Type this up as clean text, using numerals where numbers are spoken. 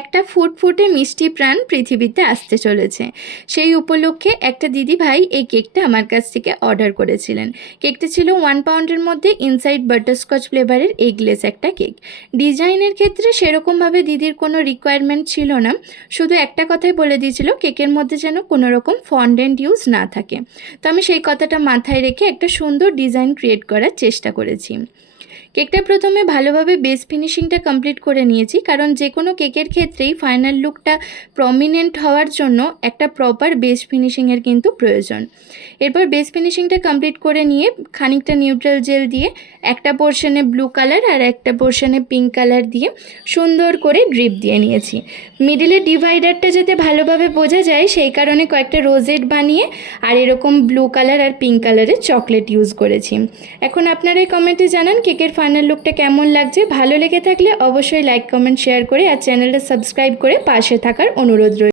একটা ফুটফুটে মিষ্টি প্রাণ পৃথিবীতে আসতে চলেছে। সেই উপলক্ষে একটা দিদি ভাই এই কেকটা আমার কাছ থেকে অর্ডার করেছিলেন। কেকটা ছিল 1 পাউন্ডের মধ্যে ইনসাইড বাটারস্কচ ফ্লেভারের এগলেস একটা কেক। ডিজাইনের ক্ষেত্রে সেরকমভাবে দিদির কোনো রিকোয়ারমেন্ট ছিল না, শুধু একটা কথাই বলে দিয়েছিল কেকের মধ্যে যেন কোনো রকম ফন্ডেন্ট ইউজ না থাকে। তো আমি সেই কথাটা মাথায় রেখে একটা সুন্দর ডিজাইন ক্রিয়েট করার চেষ্টা করেছি। কেকটা প্রথমে ভালোভাবে বেস ফিনিশিংটা কমপ্লিট করে নিয়েছি, কারণ যে কোনো কেকের ক্ষেত্রেই ফাইনাল লুকটা প্রমিনেন্ট হওয়ার জন্য একটা প্রপার বেস ফিনিশিংয়ের কিন্তু প্রয়োজন। এরপর বেস ফিনিশিংটা কমপ্লিট করে নিয়ে খানিকটা নিউট্রাল জেল দিয়ে একটা পোর্শনে ব্লু কালার আর একটা পোর্শনে পিঙ্ক কালার দিয়ে সুন্দর করে ড্রিপ দিয়ে নিয়েছি। মিডিলের ডিভাইডারটা যাতে ভালোভাবে বোঝা যায় সেই কারণে কয়েকটা রোজেট বানিয়ে আর এরকম ব্লু কালার আর পিঙ্ক কালারের চকলেট ইউজ করেছি। এখন আপনারাই কমেন্টে জানান কেকের ফাইনাল লুকটা কেমন লাগছে। ভালো লেগে থাকলে অবশ্যই লাইক, কমেন্ট, শেয়ার করে আর চ্যানেলটা সাবস্ক্রাইব করে পাশে থাকার অনুরোধ রইল।